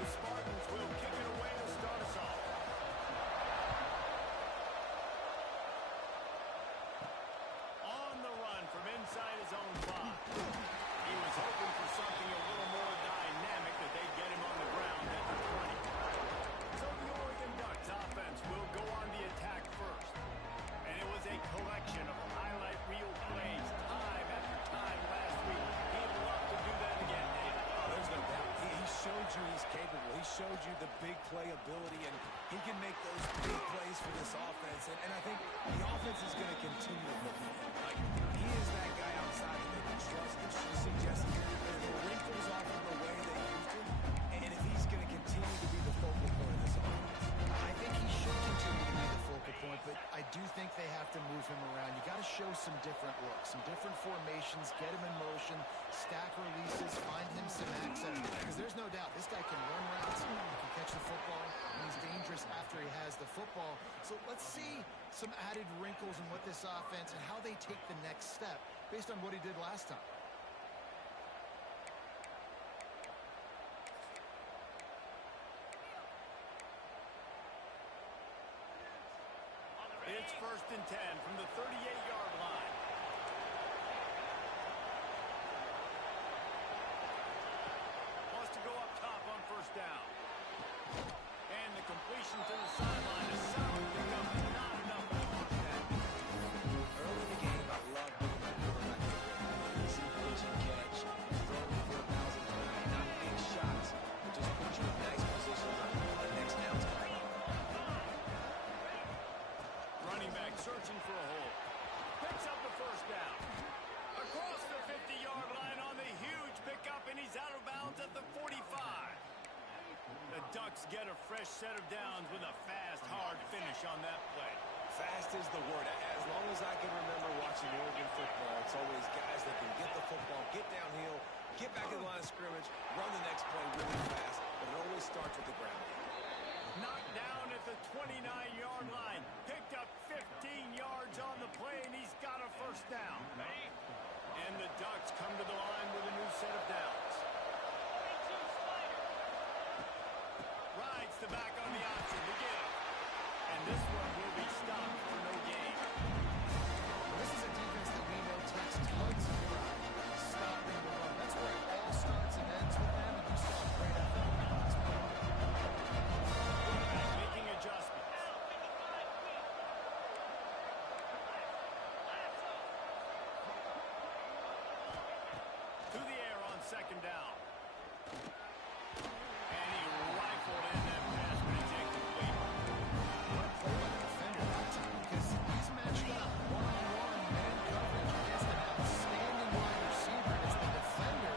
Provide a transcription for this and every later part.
The Spartans will kick it away to start us off. On the run from inside his own 5. He was hoping for something a little more dynamic, that they'd get him on the ground at the 20. So the Oregon Ducks offense will go on the attack first. And it was a collection of highlight reel plays time after time last week. He'd love to do that again, David. Oh, there's no doubt. He showed you he's capable. He showed you the big play ability, and he can make those big plays for this offense. And I think the offense is going to continue to look at him. Like, he is that guy outside that they can trust and should suggest the wrinkles off of the way they used him. And if he's going to continue to be the focal point of this offense. I think he should continue to be the focal point, but I do think they have to move him around. You got to show some different looks, some different formations, get him in motion, stack releases, find him some access. Because there's no doubt this guy can run routes, he can catch the football, and he's dangerous after he has the football. So let's see some added wrinkles in what this offense and how they take the next step based on what he did last time. It's 1st and 10 from the 38-yard line. Wants to go up top on 1st down. And the completion to the sideline is solid pickup, but not enough for the 1st down. Early in the game, I love moving my quarterback. Easy pitch and catch, throwing for 1,000 times, not big shots, but just put you in nice positions on the next down's coming. Running back searching for a hole. Picks up the 1st down. Across the 50-yard line on the huge pickup, and he's out of bounds at the 45. The Ducks get a fresh set of downs with a fast, hard finish on that play. Fast is the word. As long as I can remember watching Oregon football, it's always guys that can get the football, get downhill, get back in the line of scrimmage, run the next play really fast, but it always starts with the ground. Knocked down at the 29-yard line. Picked up 15 yards on the play, and he's got a 1st down. And the Ducks come to the line with a new set of downs. Rides the back on the option to give. And this one will be stopped for no gain. This is a defense that we know takes tons of pride stopping the run. That's where it all starts and ends with them, and you saw a great effort. Making adjustments. To the air on 2nd down. And he rifled in that pass, but it's incomplete. What a play by the defender that time, because he's matched up one-on-one man coverage against an outstanding wide receiver. It's the defender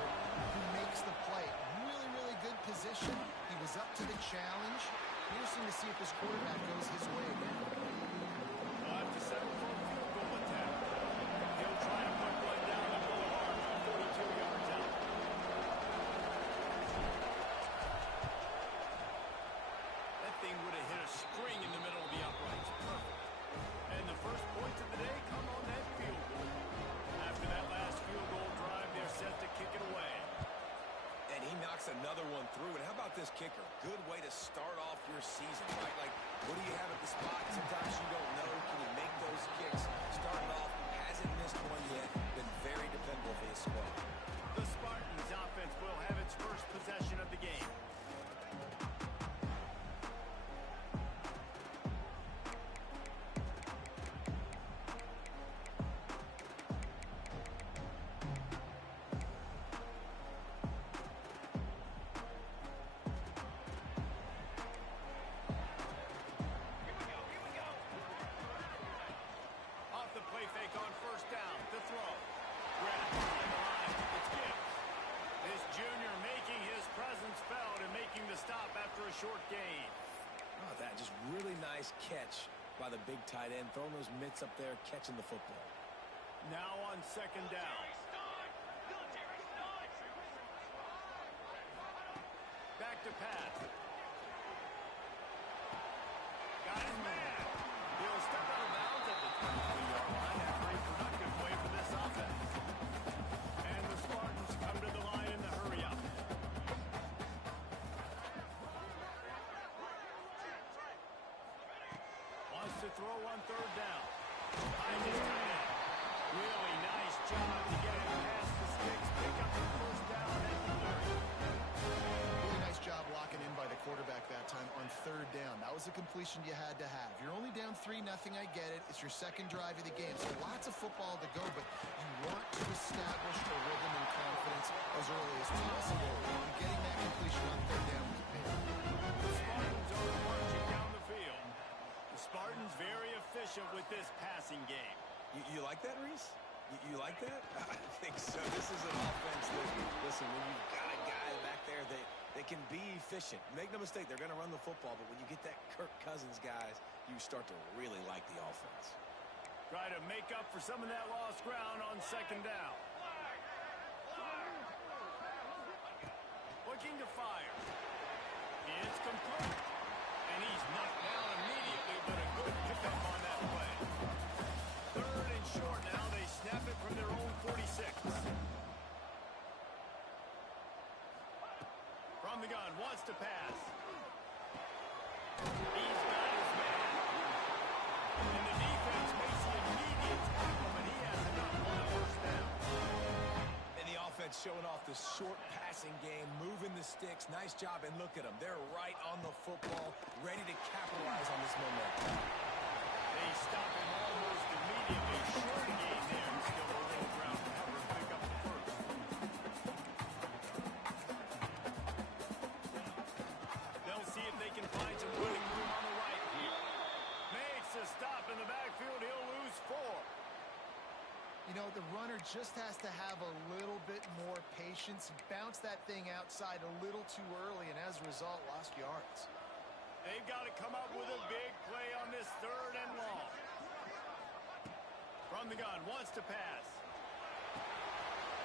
who makes the play. Really, really good position. He was up to the challenge. Interesting to see if this quarterback goes his way again. We'll have to settle for a field goal attempt. He'll try to put one down the boulevard from 42 yards out. That thing would have hit a string in the middle of the uprights. Perfect. And the first points of the day come on that field goal. After that last field goal drive, they're set to kick it away. And he knocks another one through. And how about this kicker? Good way to start off your season, right? Like, what do you have at the spot? Sometimes you don't know. Can you make those kicks? Started off, hasn't missed one yet. Been very dependable for this squad. The Spartans offense will have its first possession of the game. After a short gain. Oh, that just really nice catch by the big tight end, throwing those mitts up there, catching the football. Now on 2nd down. Back to pass. Got his man. He'll step out of bounds at the 23-yard line after a productive play for this offense. was a completion you had to have. You're only down 3-0, I get it. It's your second drive of the game, so lots of football to go, but you want to establish a rhythm and confidence as early as possible. And getting that completion on third down was big. The Spartans are marching down the field. The Spartans very efficient with this passing game. You like that, Reese? You like that? I think so. This is an offense that, listen, when you've got a guy back there that they can be efficient. Make no mistake, they're going to run the football, but when you get that Kirk Cousins, guys, you start to really like the offense. Try to make up for some of that lost ground on second down. Looking to fire. It's complete. And he's knocked down immediately, but a good pickup on that play. Third and short now. They snap it from their own 46. From the gun, wants to pass. He's got his man. And the defense makes the immediate tackle, but he has enough on the first down. And the offense showing off the short passing game, moving the sticks. Nice job, and look at them. They're right on the football, ready to capitalize on this momentum. They stop him almost immediately. Short gain there. Still a little ground cover and pick up the first. They'll see if they can find some running room on the right here. Makes a stop in the backfield. He'll lose 4. You know, the runner just has to have a little bit more patience. Bounce that thing outside a little too early, and as a result, lost yards. They've got to come up with a big play on this third and long. From the gun, wants to pass.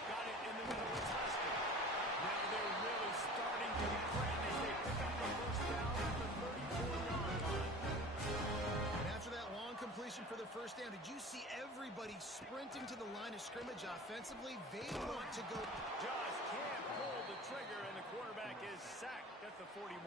Got it in the middle of Hoskins. Now they're really starting to threaten as they pick up the first down at the 34-yard line. And after that long completion for the first down, did you see everybody sprinting to the line of scrimmage offensively? They want to go. Just can't pull the trigger, and the quarterback is sacked at the 41.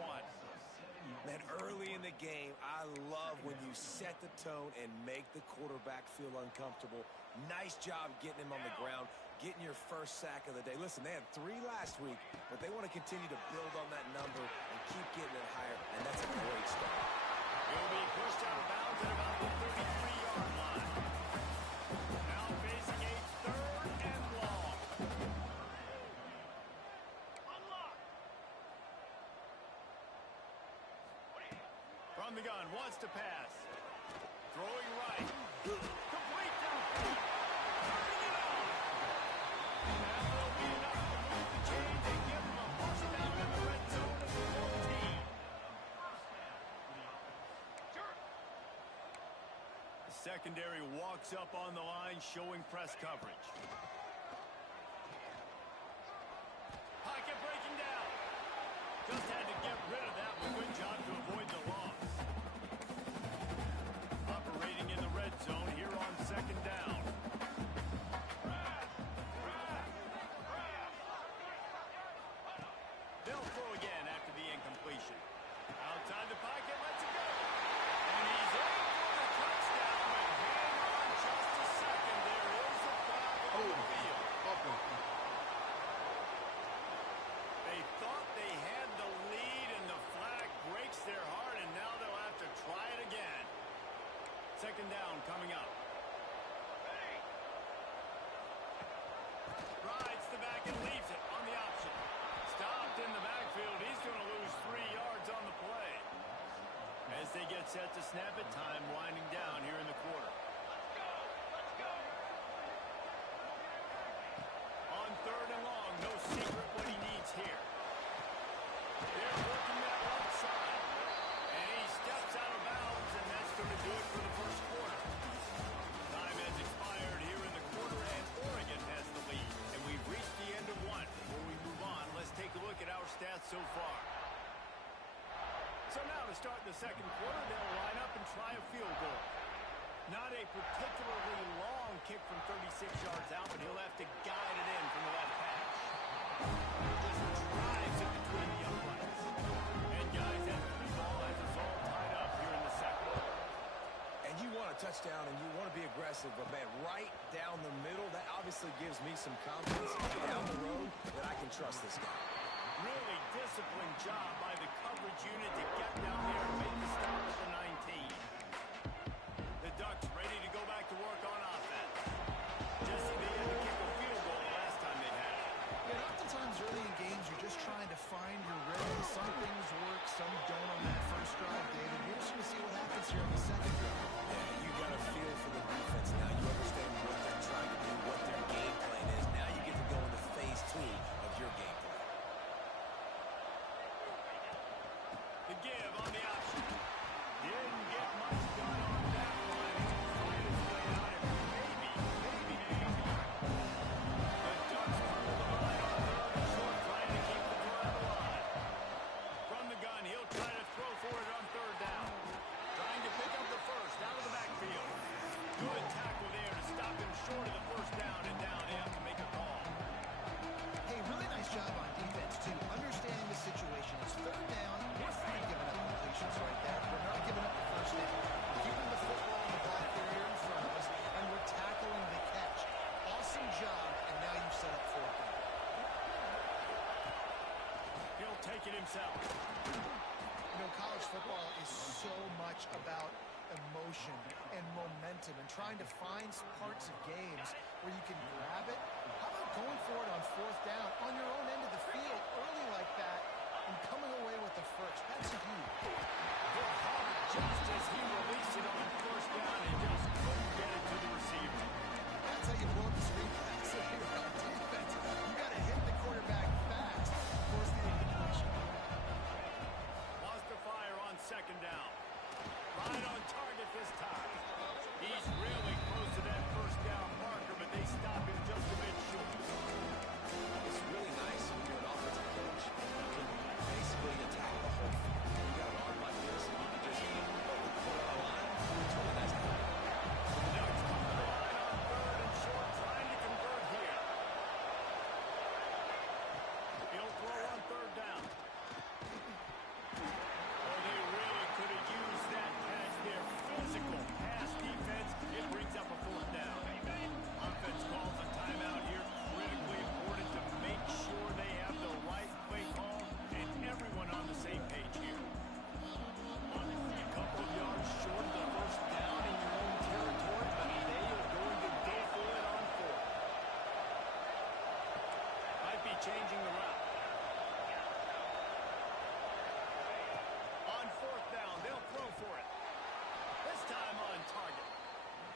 Man, early in the game, I love when you set the tone and make the quarterback feel uncomfortable. Nice job getting him on the ground, getting your first sack of the day. Listen, they had 3 last week, but they want to continue to build on that number and keep getting it higher, and that's a great start. He'll be pushed out of bounds at about the 33-yard line. Now facing a third and long. From the gun, wants to pass. Throwing right. Complete downfield. Turning it on. That will be enough to move the chains and give them a first down in the red zone at the 14. The secondary walks up on the line, showing press coverage. Pocket breaking down. Just had to get rid of that one. Good job to avoid the loss. Operating in the red zone here on second down. They'll throw again after the incompletion. Outside the pocket, lets it go. And he's in for the touchdown, but hang on just a second. There is a flag on the field. They thought they had the lead, and the flag breaks their heart, and now they'll have to try it again. Second down coming up. Rides the back and leaves it on the option. Stopped in the backfield. He's going to lose 3 yards on the play. As they get set to snap it, time winding down here in the quarter. On third and long, no secret what he needs here. They're working that left side. And he steps out of bounds, and that's going to do it for the first quarter. Time has expired here in the quarter, and Oregon has the lead. And we've reached the end of one. Before we move on, let's take a look at our stats so far. So now to start the second quarter, they'll line up and try a field goal. Not a particularly long kick from 36 yards out, but he'll have to guide it in from the left hash. Just drives it between the uprights. And guys, that ball has us all tied up here in the second. And you want a touchdown and you want to be aggressive, but man, right down the middle, that obviously gives me some confidence down the road that I can trust this guy. Really disciplined job by the coverage unit to get down there and make the stop at the 19. The Ducks ready to go back to work on offense. Jesse, they had to kick a field goal the last time they had it. Yeah, oftentimes early in games, you're just trying to find your rhythm. Some things work, some don't on that first drive, David. We're just going to see what happens here on the second drive. Yeah, you got a feel for the defense. Now you understand what they're trying to do, what their game plan is. Now you get to go into phase 2 of your game plan. The give on the option. Didn't get much done on that one. Find his way out and maybe. The Ducks pulled the line on third and short, trying to keep the drive alive. From the gun, he'll try to throw for it on third down. Trying to pick up the first out of the backfield. Good tackle there to stop him short of the first down, and now they have to make a call. Hey, really nice job on defense, too. Understanding the situation. It's third down. We're not giving up completions right there. We're not giving up the first down. We're keeping the football in the ball carrier in front of us, and we're tackling the catch. Awesome job, and now you've set up fourth down. He'll take it himself. You know, college football is so much about emotion and momentum and trying to find parts of games where you can grab it. How about going for it on fourth down on your own end of the field early like that and coming away with the first? That's huge. Hit hard just as he released it on first down and just couldn't get it to the receiver. That's how you blow up the screen pass. If you're on defense, you got to hit the quarterback fast, force the incompletion. Lost the fire on second down. Right on target this time. He's really close to that first down marker, but they stop him just a bit short. It's really nice when you're an offensive coach. You can basically attack the whole field. You got an arm like this, and you can just pull out a line. It's really nice to have. Ducks come to the line on third and short, trying to convert here. He'll throw on third down. Oh, they really could have used that pass there. Physical pass defense. It brings up a fourth down. Offense calls a timeout here. Critically important to make sure they have the right play call and everyone on the same page here. A couple of yards short of the first down in your own territory, but they are going to go for it on fourth. Might be changing the route. On fourth down, they'll throw for it. This time on target.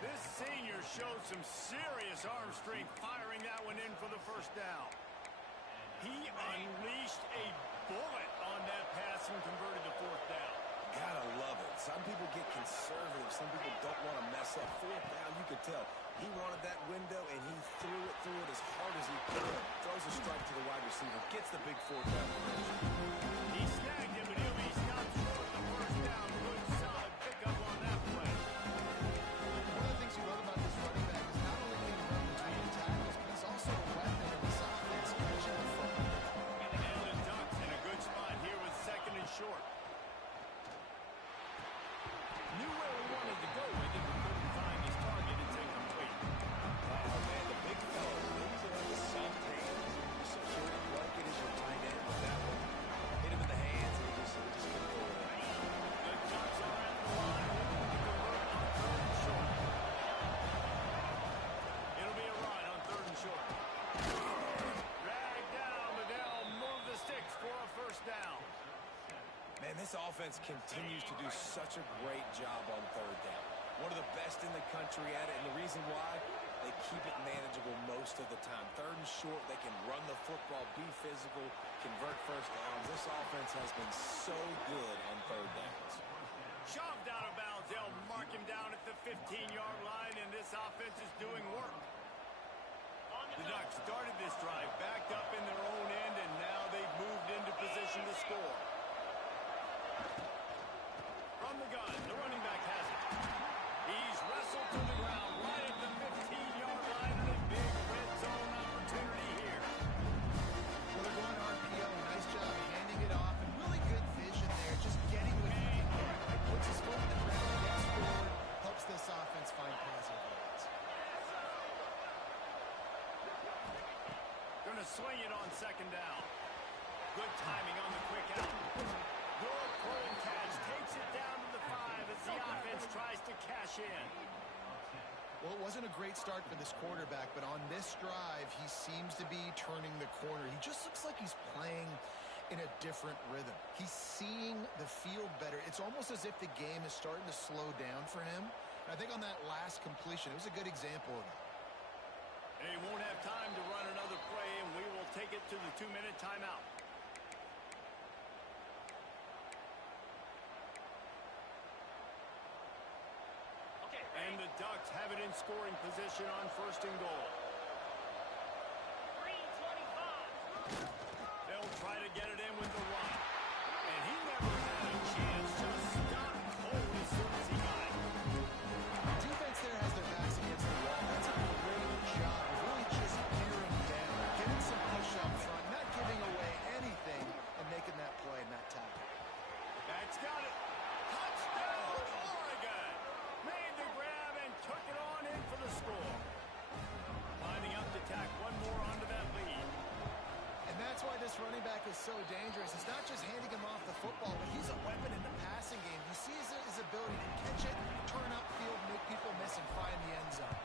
This senior showed some serious arm strength firing that one in for the first down. He unleashed a bullet on that pass and converted to fourth down. Gotta love it. Some people get conservative. Some people don't want to mess up. Fourth down, you could tell. He wanted that window, and he threw it as hard as he could. Throws a strike to the wide receiver. Gets the big fourth down conversion. He snagged him, but he'll be stopped short of the first down. Good, solid pickup on that play. One of the things you love about this running back is not only can he run between the tackles, but he's also a weapon in this offense, catching the football. And the Ducks in a good spot here with second and short. Knew where he wanted to go with it, but couldn't find his target. It's incomplete. Oh, man, the big fella. These are like the soft hands. Your security blanket is your tight end with that one. Hit him in the hands, and he just couldn't go with it. The Ducks are at the line, looking to convert on third and short. It'll be a run on third and short. Dragged down, but they'll move the sticks for a first down. Man, this offense continues to do such a great job on third down. One of the best in the country at it, and the reason why, they keep it manageable most of the time. Third and short, they can run the football, be physical, convert first downs. This offense has been so good on third downs. Shoved out of bounds. They'll mark him down at the 15-yard line, and this offense is doing work. The Ducks started this drive, backed up in their own end, and now they've moved into position to score. From the gun, the running back has it. He's wrestled to the ground right at the 15-yard line, and a big red zone opportunity here. Well, they're going RPO. Nice job handing it off, and really good vision there. Just getting with the puts his foot in the ground, gets forward, helps this offense find positive lanes. Going to swing it on second down. Good timing on the quick out. Good pull and catch. Takes it down to the 5 as the offense tries to cash in. Well, it wasn't a great start for this quarterback, but on this drive, he seems to be turning the corner. He just looks like he's playing in a different rhythm. He's seeing the field better. It's almost as if the game is starting to slow down for him. And I think on that last completion, it was a good example of that. They won't have time to run another play, and we will take it to the 2-minute timeout. And the Ducks have it in scoring position on 1st and goal. 3:25. They'll try to get it in with the run. And he never had a chance. Just stopped cold as soon as he got it. The defense there has their backs against the wall. That's a great job of really just gearing down, getting some push up front, not giving away anything, and making that play and that tackle. That's got it. Touchdown, Oregon. Made the grab and took it on in for the score. Lining up to tack one more onto that lead. And that's why this running back is so dangerous. It's not just handing him off the football, but he's a weapon in the passing game. You see his ability to catch it, turn upfield, make people miss, and find the end zone.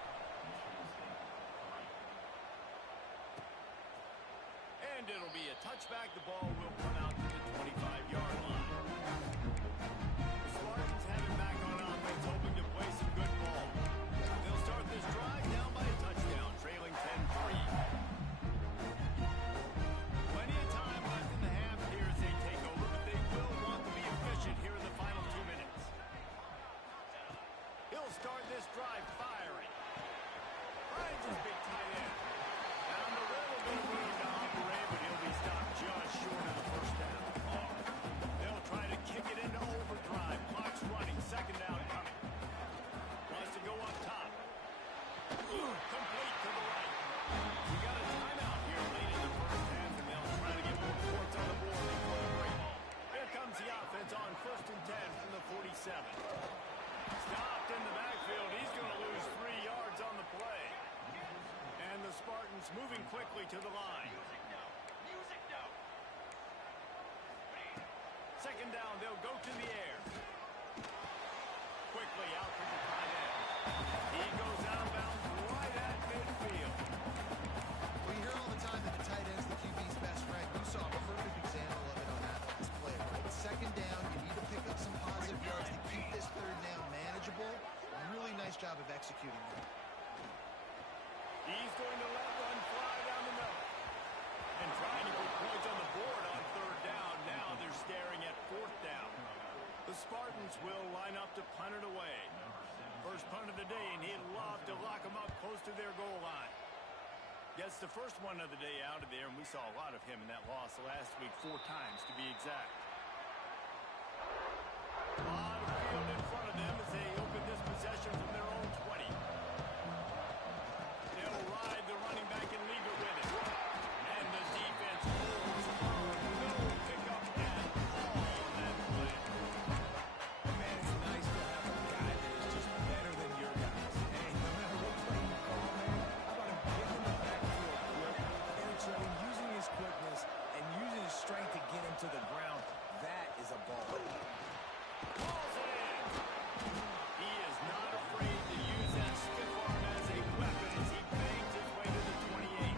And it'll be a touchback. The ball will come out to the 25-yard line. The Spartans have it back on offense, hoping to play some good ball. They'll start this drive down by a touchdown, trailing 10-3. Plenty of time left in the half here as they take over, but they will want to be efficient here in the final 2 minutes. He'll start this drive firing. Finds his big tight end. Found a little bit of room to operate, but he'll be stopped just short of the first down. They'll try to kick it into overdrive. Clock's running. 2nd down coming. Wants to go up top. Complete to the right. We got a timeout here late in the first half, and they'll try to get more points on the board before the break. Here comes the offense on 1st and 10 from the 47. Stopped in the backfield. He's going to lose 3 yards on the play. And the Spartans moving quickly to the line. 2nd down, they'll go to the air. Quickly out to the tight end. He goes out of bounds right at midfield. Well, you hear all the time that the tight end's the QB's best friend. You saw a perfect example of it on that last play. Right? 2nd down, you need to pick up some positive yards to keep this 3rd down manageable. Really nice job of executing that. He's going to let one fly down the middle. And trying to put points on the board on 3rd down. Now they're staring at 4th down. The Spartans will line up to punt it away. First punt of the day, and he'd love to lock them up close to their goal line. Gets the first one of the day out of there, and we saw a lot of him in that loss last week, 4 times to be exact. A lot of field in front of them as they open this possession from their own 20. They'll ride the running back and leave it with him. And the defense holds firm. No pickup at all on that play. Man, it's nice to have a guy that is just better than your guys. Hey, no matter what play you call, man, how about him getting in the backfield quick, penetrating, using his quickness, and using his strength to get him to the ground. That is a ball. Calls it in. He is not afraid to use that stiff arm as a weapon as he bangs his way to the 28.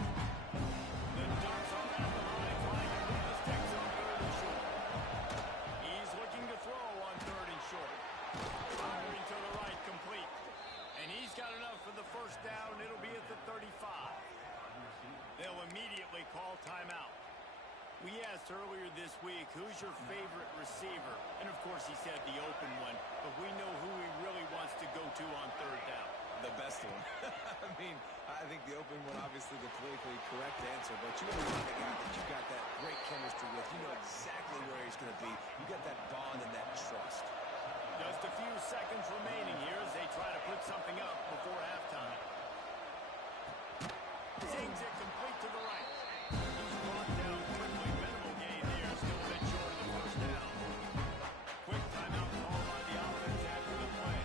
The Ducks are at the line trying to move the sticks on 3rd and short. He's looking to throw on 3rd and short. Firing to the right, complete. And he's got enough for the 1st down. It'll be at the 35. They'll immediately call timeout. We asked earlier this week, who's your favorite receiver? And, of course, he said the open one. But we know who he really wants to go to on 3rd down. The best one. I mean, I think the open one, obviously the politically correct answer, but you want to find a guy that you got that great chemistry with. You know exactly where he's going to be. You got that bond and that trust. Just a few seconds remaining here as they try to put something up before halftime. Zings it complete to the right. He's brought down quickly. Minimal gain there. Still a bit short of the 1st down. Quick timeout call by the offense after the play.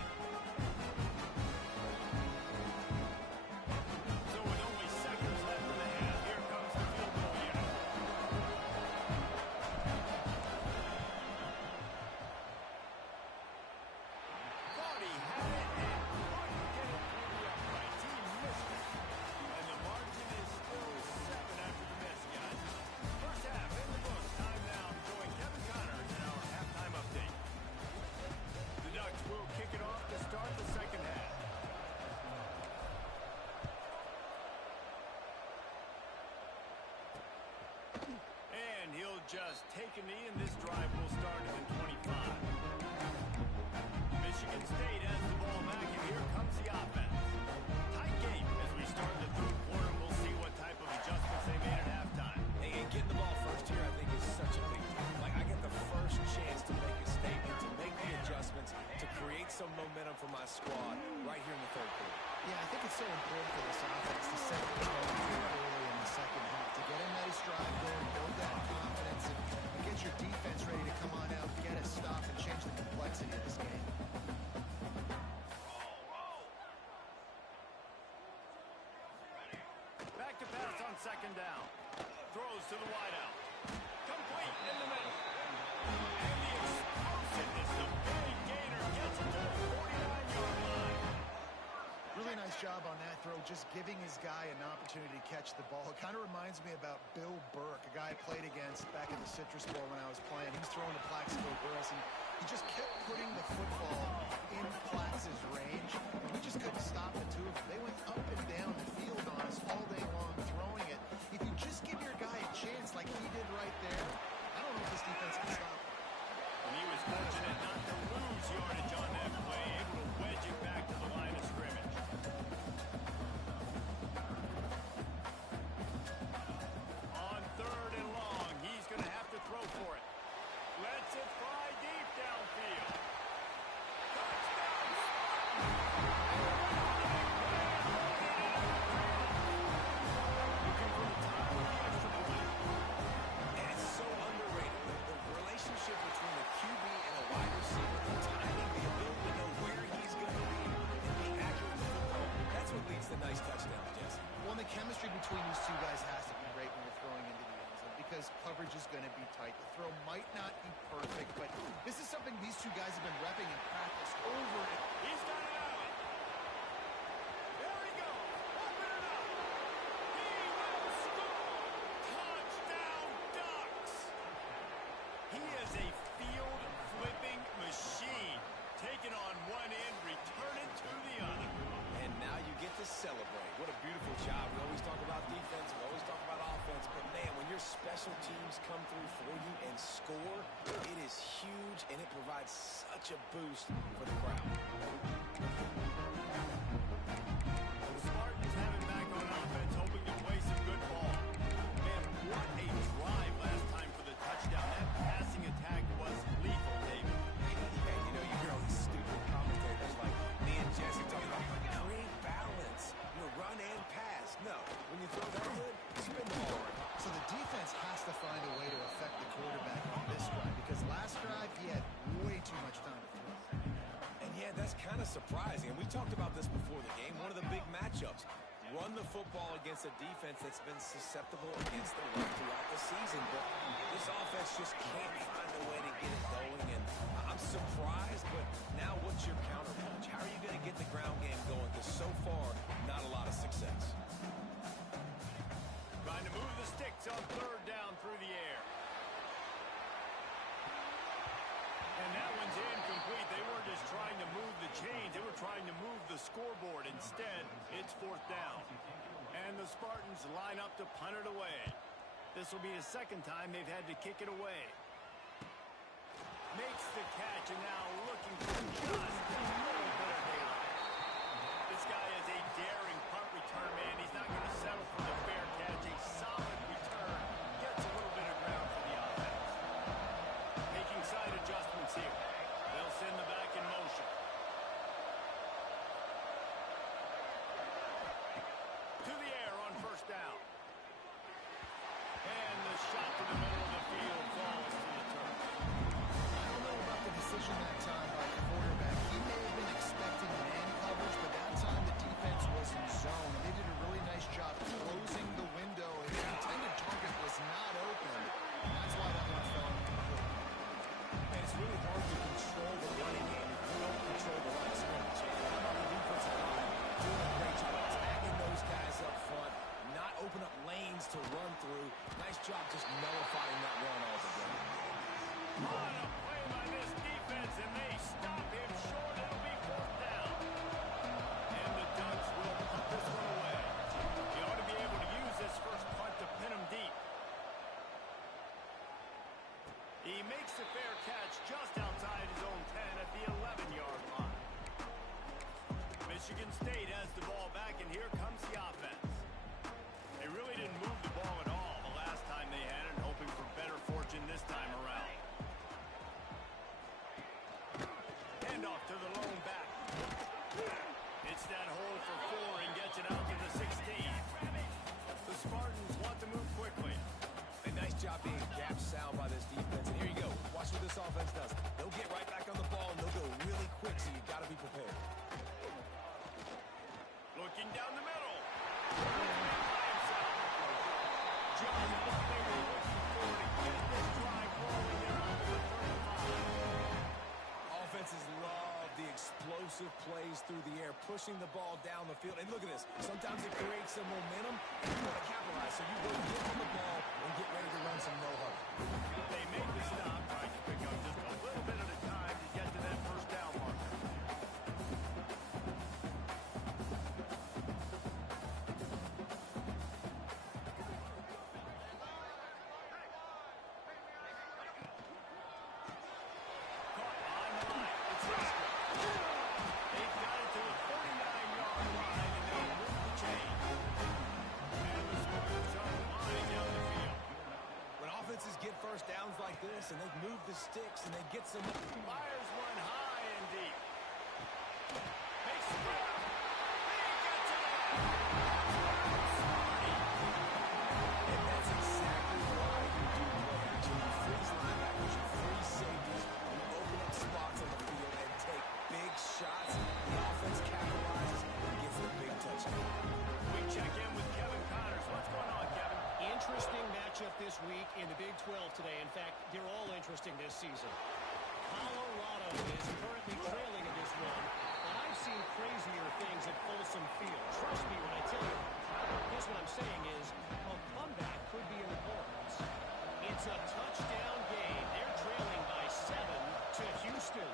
So with only seconds left in the half, here comes the field goal unit. he'll just take a knee, and this drive will start at the 25. Michigan State has the ball back, and here comes the offense. Tight game as we start the third quarter. We'll see what type of adjustments they made at halftime. And getting the ball first here, I think, is such a big deal. Like, I get the first chance to make a statement, to make the adjustments, to create some momentum for my squad right here in the third quarter. Yeah, I think it's so important for this offense to set the tone early in the second half, to get a nice drive there, build that confidence, and get your defense ready to come on out, get a stop, and change the complexity of this game. Back to pass on second down. Throws to the wideout. Complete in the middle. And the explosiveness, the big gainer gets it to the 49-yard line. Really nice job on that throw, just giving his guy an opportunity to catch the ball. It kind of reminds me about Bill Burke, a guy I played against back in the Citrus Bowl when I was playing. He was throwing to Plaxico Burress, and he just kept putting the football in Plax's range. And we just couldn't stop the two of them. They went up and down the field on us all day long throwing it. If you just give your guy a chance like he did right there, I don't know if this defense can stop him. And he was fortunate not to lose yardage on that play, able to wedge it back to the line of scrimmage. On third and long, he's going to have to throw for it. Lets it fly deep downfield. Looking for the top of the extra point. And it's so underrated. The relationship between a QB and a wide receiver, the timing, the ability to know where he's going to be, and being accurate with the football, that's what leads to nice touchdowns, Jesse. Well, the chemistry between these two guys has to be great when you're throwing into the end zone because coverage is going to be tight. The throw might not be perfect, but this is something these two guys have been repping in practice over and He's got it out. There he goes. Open it up. He will score. Touchdown, Ducks. He is a field-flipping machine. Taking on one end, return it to the other. And now you get to celebrate. What a beautiful job. We always talk about defense. We always talk about offense. But, man, when your special teams come through for you and score, it is huge, and it provides such a boost for the crowd. The Spartans have it back on offense, hoping to play some good ball. Man, what a drive last time for the touchdown. That passing attack was lethal, David. Yeah, you know, you hear all these stupid commentators like me and Jesse talking about create balance, you know, run and pass. No, when you throw that good, spin the ball. so the defense has to find a way to affect the quarterback on this drive because last drive he had way too much time to throw. And yeah, that's kind of surprising. And we talked about this before the game. One of the big matchups. Run the football against a defense that's been susceptible against the run throughout the season. But this offense just can't find a way to get it going. And I'm surprised, but now what's your counterpunch? How are you going to get the ground game going? Because so far, not a lot of success. Trying to move the sticks on third down through the air. And that one's incomplete. They weren't just trying to move the chains. They were trying to move the scoreboard. Instead, it's fourth down. And the Spartans line up to punt it away. This will be the second time they've had to kick it away. Makes the catch and now looking for just a little bit of daylight. This guy is a daring punt return man. He's not going to settle for the fair catch. A solid return. Gets a little bit of ground for the offense. Making side adjustments here. They'll send the back in motion. To the air on first down. And the shot to the middle of the field falls to the turf. I don't know about the decision that time by the quarterback. He may have been expecting man coverage, but that time the defense was in zone. And they did a really nice job closing the window. And the intended target was not open. And that's why that one fell incomplete. And it's really hard to control the running game if you don't control the line of scrimmage. How about the defensive line doing a great job attacking those guys up front, not open up lanes to run through. Nice job just nullifying that run altogether. On a play by this defense, and they stop him short. It'll be fourth down. And the Ducks will punt this one away. You ought to be able to use this first punt to pin them deep. He makes the fair catch just outside his own 10 at the 11-yard line. Michigan State has the ball back, and here comes the offense. They really didn't move the ball at all the last time they had it, hoping for better fortune this time around. Handoff to the lone back. Hits that hole for 4 and gets it out to the 16. The Spartans want to move quickly. A nice job being gap sound by this defense. And here you go. Watch what this offense does. They'll get right back on the ball, and they'll go really quick, so you got to be prepared. Looking down the middle. John Butler looking for to get this drive rolling there on the 35. Offenses love the explosive plays through the air, pushing the ball down the field. And look at this. Sometimes it creates some momentum, and you want to capitalize. So you go get on the ball and get ready to run some no-huddle. They make the stop, trying to pick up just a little bit at a time to get to that first down marker. Get first downs like this, and they move the sticks, and they get some. Fires one high and deep. Makes the grab. He gets it out. And that's exactly why you do play action. You freeze linebackers, you freeze safeties, you open up spots on the field and take big shots. The offense capitalizes and gets the big touchdown. We check in with Kevin Connors. What's going on, Kevin? Interesting matchup this week in the Big 12 today. In fact, they're all interesting this season. Colorado is currently trailing in this one, but I've seen crazier things at Folsom Field. Trust me when I tell you. Here's what I'm saying is a comeback could be in the cards. It's a touchdown game. They're trailing by 7 to Houston.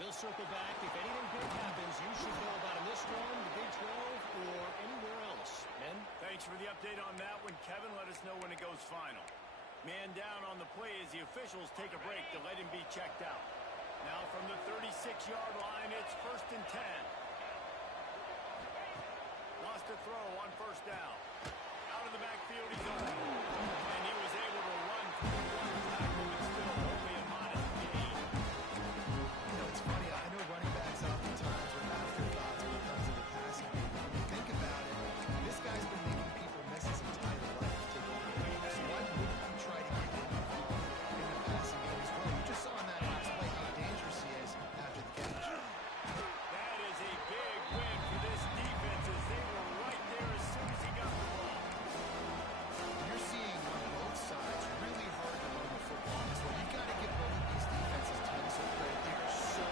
We'll circle back. If anything big happens, you should know about in this one, the Big 12, or anywhere else. Men? Thanks for the update on that one, Kevin. Let us know when it goes final. Man down on the play as the officials take a break to let him be checked out. Now from the 36-yard line, it's 1st and 10. Lost a throw on first down. Out of the backfield, he's open. And he was able to run through one tackle, but still only a modest gain. You know, it's funny. I know running backs oftentimes are afterthoughts when it comes to the passing game. When you think about it, this guy's been making people miss his entire life taking the game. So why wouldn't he try to get involved in the passing game as well? You just saw in that last play how dangerous he is after the catch. That is a big win for this defense as they were right there as soon as he got the ball. You're seeing on both sides really hard to run the football. So you've got to give both of these defenses tons of credit. They are so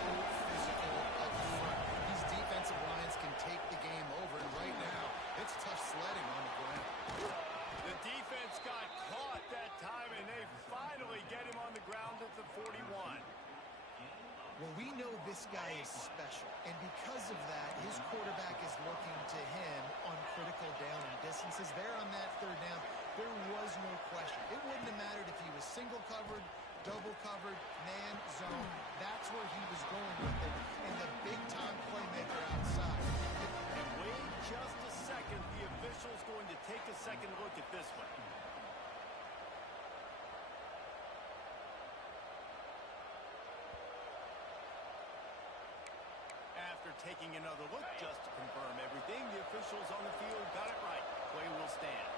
physical up front. These defensive lines can take the game over, and right now, it's tough sledding on the ground. The defense got caught that time, and they finally get him on the ground at the 41. Well, we know this guy is special, and because of that, his quarterback is looking to him on critical down and distances. There on that third down, there was no question. It wouldn't have mattered if he was single covered, double covered, man, zone. That's where he was going with it, and the big-time playmaker outside. And wait just a second. The official's going to take a second look at this one. After taking another look just to confirm everything, the officials on the field got it right. Play will stand.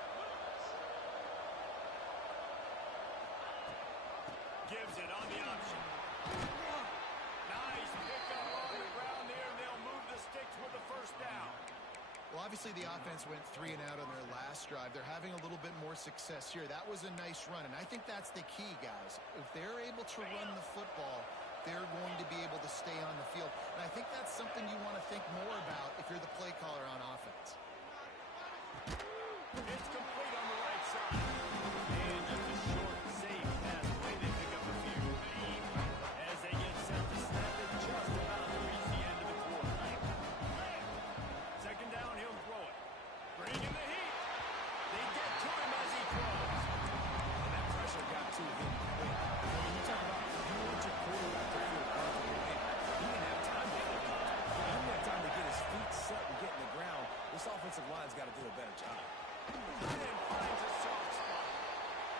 Gives it on the option. Nice pickup on the ground there, and they'll move the sticks with the first down. Well, obviously the offense went 3 and out on their last drive. They're having a little bit more success here. That was a nice run, and I think that's the key, guys. If they're able to run the football, they're going to be able to stay on the field. And I think that's something you want to think more about if you're the play caller on offense. It's complete on the right side. And just a short, safe pass away. They pick up a few. As they get set to snap it, just about to reach the end of the quarter. Second down, he'll throw it. Bringing the heat. They get to him as he throws. And that pressure got to him quick. offensive line's got to do a better job. And finds a soft spot.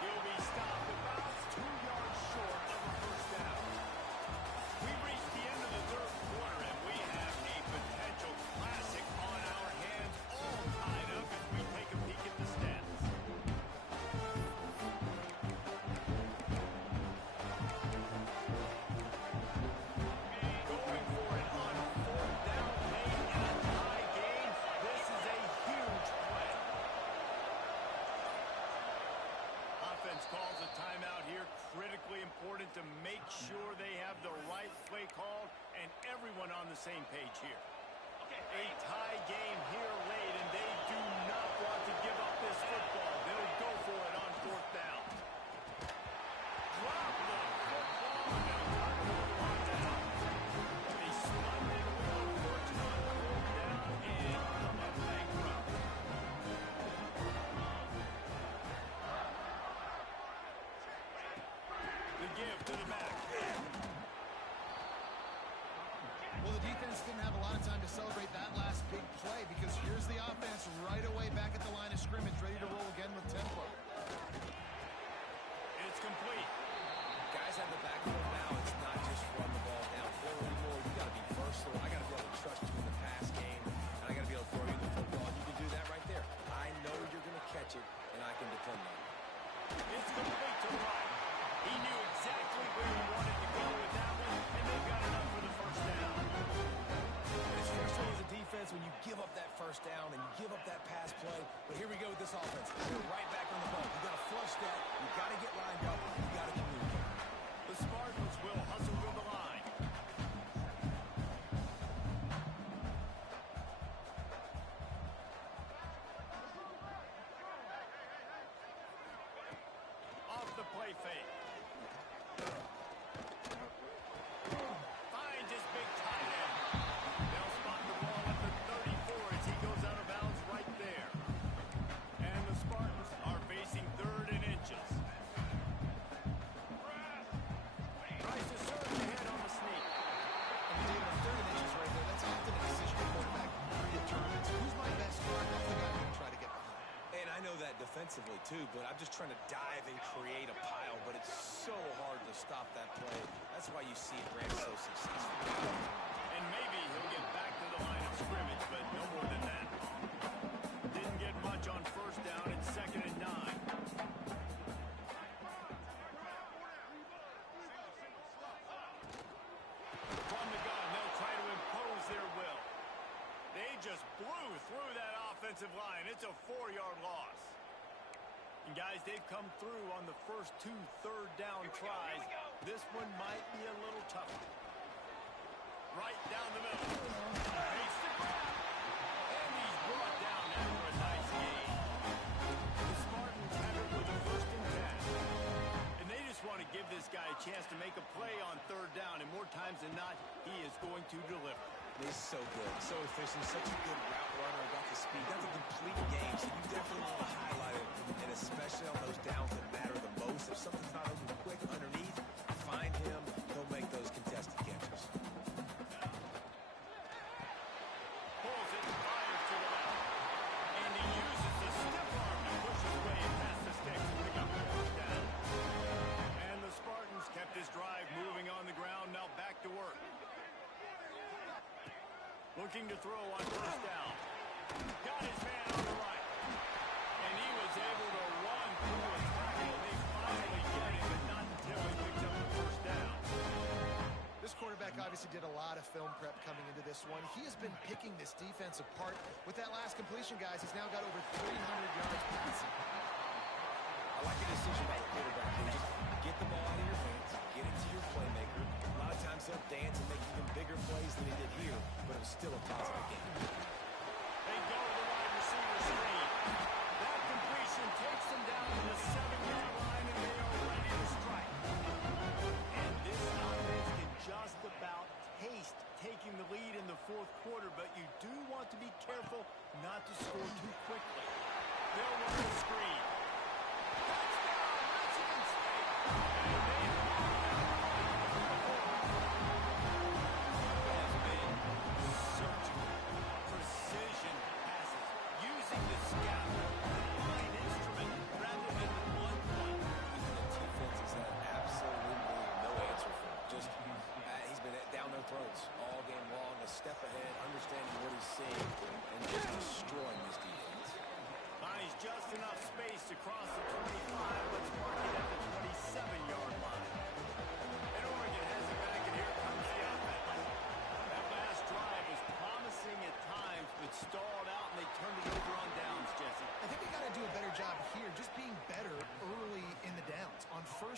He'll be stopped about 2 yards short of a first down. We've reached the end of the third quarter, and we have a potential classic on our hands, all tied up as we take a peek at the stats. Going for it on fourth down, late in a tie game. This is a huge play. Offense calls a timeout here. Critically important to make sure they have the right play called and everyone on the same page here. A tie game here late, and they do not want to give up this football. They'll go for it on fourth down. Drop the football, and they'll turn it over on down. They spun it with no fortune on fourth down and come up bankrupt. The give to the back. Well, the defense didn't have a lot of time to celebrate that last big play because here's the offense right away back at the line of scrimmage, ready to roll again with tempo. It's complete. Guys have the backfield now. It's not just run the ball downfield anymore. You got to be versatile. I got to be able to trust you in the pass game, and I got to be able to throw you the football. You can do that right there. I know you're going to catch it, and I can depend on it. It's complete to the right. He knew exactly where he wanted to go with that one, and they've got enough for the first down. It's frustrating as a defense when you give up that first down and you give up that pass play. But here we go with this offense. They're right back on the ball. You got to flush that. You got to get lined up. You got to communicate. The Spartans will hustle to the line. Off the play fake. Finds his big tight end. They'll spot the ball at the 34 as he goes out of bounds right there. And the Spartans are facing third and inches. Tries to surge ahead on the sneak. And David, on third and inches right there, that's often a decision the quarterback determines. Who's my best guard? That's the guy I'm going to try to get behind. And I know that defensively, too, but I'm just trying to dive and create a pile, but it's so hard to stop that play. That's why you see Grant so successful. And maybe he'll get back to the line of scrimmage, but no more than that. Didn't get much on first down. It's 2nd and 9. From the gun, they'll try to impose their will. They just blew through that offensive line. It's a 4-yard loss. And guys, they've come through on the first 2 third down tries. This one might be a little tougher. Right down the middle. Makes the grab. And he's brought down after a nice gain. The Spartans have it with a 1st and 10. And they just want to give this guy a chance to make a play on third down. And more times than not, he is going to deliver. He's so good, so efficient, such a good route runner, got the speed. That's a complete game, so you definitely want to highlight it, and especially on those downs that matter the most. If something's not open quick underneath, find him. He'll make those contested catches. Pulls it and fires to the left. And he uses the stiff arm to push his way past the sticks and pick up the first down. And the Spartans kept his drive moving on the ground, now back to work. Looking to throw on first down. Got his man on the right. And he was able to run through a tackle. They finally get him, but not until he picks up the first down. This quarterback obviously did a lot of film prep coming into this one. He has been picking this defense apart. With that last completion, guys, he's now got over 300 yards passing. I like a decision by the quarterback. Just get the ball out of your hands, get it to your playmaker. A lot of times he'll dance and make even bigger plays than he did here, but it was still a positive game. They go to the wide receiver screen. That completion takes them down to the 7-yard line, and they are ready to strike. And this offense can just about taste taking the lead in the fourth quarter, but you do want to be careful not to score too quickly. They'll run the screen. Touchdown, Michigan State! And they has been surgical, precision passes. You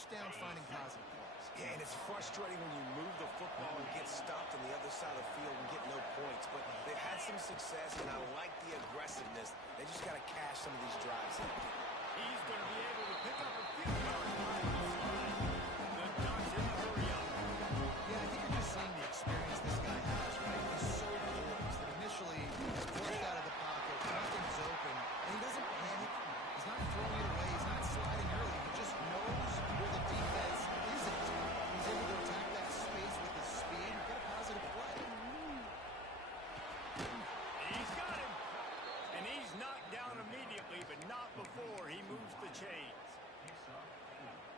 first down finding positive plays. Yeah, and it's frustrating when you move the football and get stopped on the other side of the field and get no points. But they've had some success, and I like the aggressiveness. They just got to cash some of these drives in. He's going to be able to pick up a few yards behind this line. The Ducks in the hurry up. Yeah, I think you're just seeing the experience this guy has, right? He's so poised that initially he's pushed out of the pocket, nothing's open, and he doesn't panic. He's not throwing it away. He's not sliding early. He just knows where the defense isn't. He's able to attack that space with his speed and get a positive play. He's got him. And he's knocked down immediately, but not before he moves the chains.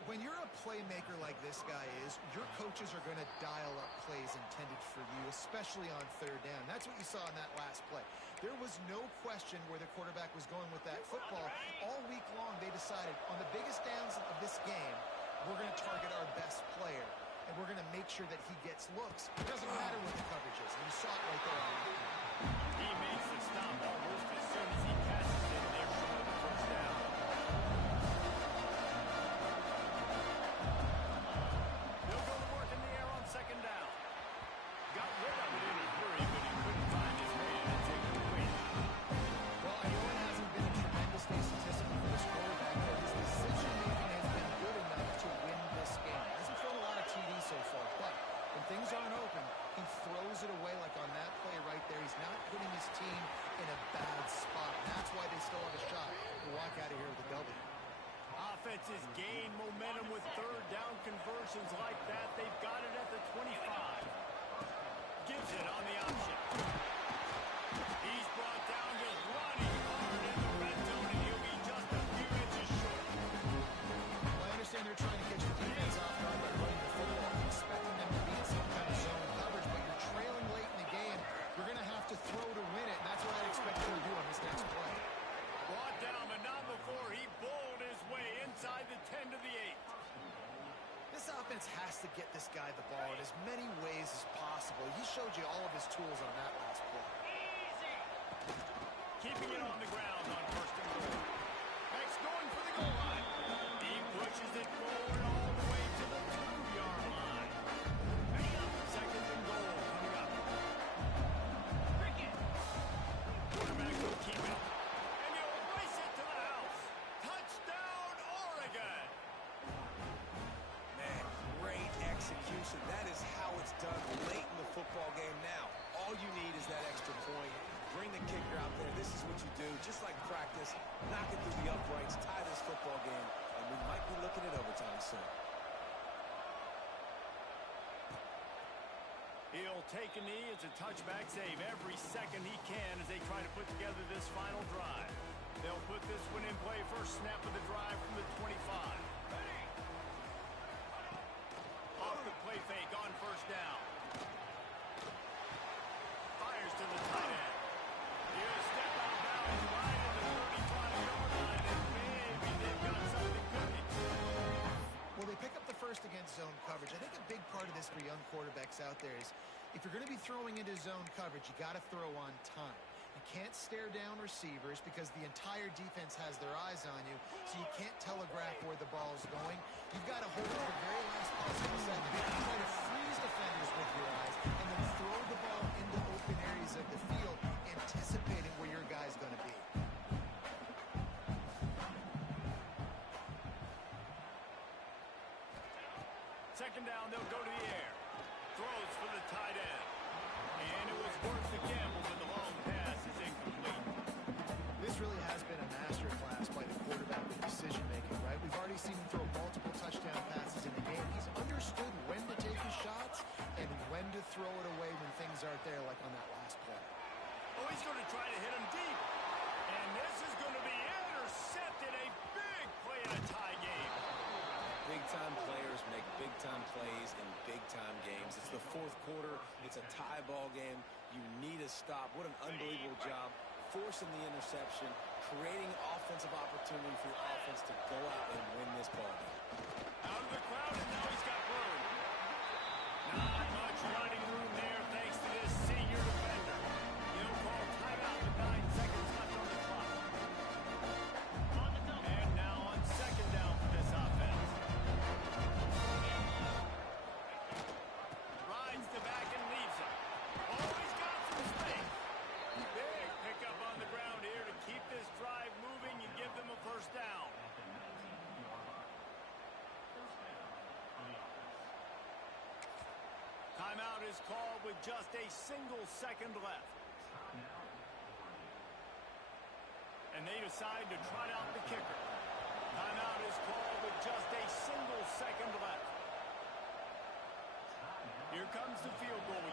When you're a playmaker like this guy is, your coaches are going to dial up plays intended for you, especially on third down. That's what you saw in that last play. There was no question where the quarterback was going with that football. All week long, they decided on the biggest downs of this game, we're going to target our best player, and we're going to make sure that he gets looks. It doesn't matter what the coverage is, and you saw it right there on the play. He makes the stop almost as soon as he catches it there short of the first down. They'll go to work in the air on second down. Got rid of it in a hurry, but he couldn't find his man and take it away. Well, I know it hasn't been a tremendously statistical for this quarterback, but his decision-making has been good enough to win this game. Hasn't thrown a lot of TDs so far, but when things aren't open, he throws it away like on that play right there. He's not putting his team in a bad spot. That's why they still have a shot to walk out of here with a W. Offenses gain momentum with third down conversions like that. They've got it at the 25. Gives it on the option. He's brought down just running hard in the red zone, and he'll be just a few inches short. Well, I understand they're trying to get your defense off guard by running the football, expecting them to beat some kind of zone coverage, but you're trailing late in the game. You're going to have to throw to win it, and that's what I expect you to do on this next play. Brought down, but not before he bowled his way inside the 10 to the 8. This offense has to get this guy the ball in as many ways as possible. He showed you all of his tools on that last play. Keeping it on the ground on first and goal. Max going for the goal line. He pushes it forward all the way to the 2-yard line. Second and goal coming up. Quarterback will keep it. And he'll race it to the house. Touchdown, Oregon. Man, great execution. That is how it's done late in the football game now. All you need is that extra point. Bring the kicker out there. This is what you do. Just like practice, knock it through the uprights, tie this football game, and we might be looking at overtime soon. He'll take a knee. It's a touchback save every second he can as they try to put together this final drive. They'll put this one in play. First snap of the drive from the 25. Off the play fake on first down. Fires to the tight end. Here's a step out of bounds right at the 35-yard line, and maybe they've got something cooking. Well, they pick up the first against zone coverage. I think a big part of this for young quarterbacks out there is if you're going to be throwing into zone coverage, you got to throw on time. You can't stare down receivers because the entire defense has their eyes on you, so you can't telegraph where the ball's going. You've got to hold it the very last possible second. You try to freeze defenders with your eyes and then throw the ball into open areas of the field, anticipating where your guy's going to be. Second down, they'll go to the air. Throws for the tight end. And it was worth the gamble, but the long pass is incomplete. This really has been a masterclass by the quarterback with decision-making, right? We've already seen him throw multiple touchdown passes in the game. He's understood when to take his shots and when to throw it away when things aren't there, like on that last play. Oh, he's going to try to hit him deep. And this is going to be intercepted. A big play in a tie game. Big-time players make big-time plays in big-time games. It's the fourth quarter. It's a tie ball game. You need a stop. What an unbelievable job. Forcing the interception, creating offensive opportunity for your offense to go out and win this ball game. Out of the crowd, and now he's got room. Not much running room there thanks to this senior defender. He'll call timeout with 9 seconds left on the clock. And now on second down for this offense. is called with just a single second left. And they decide to trot out the kicker. Timeout is called with just a single second left. Here comes the field goal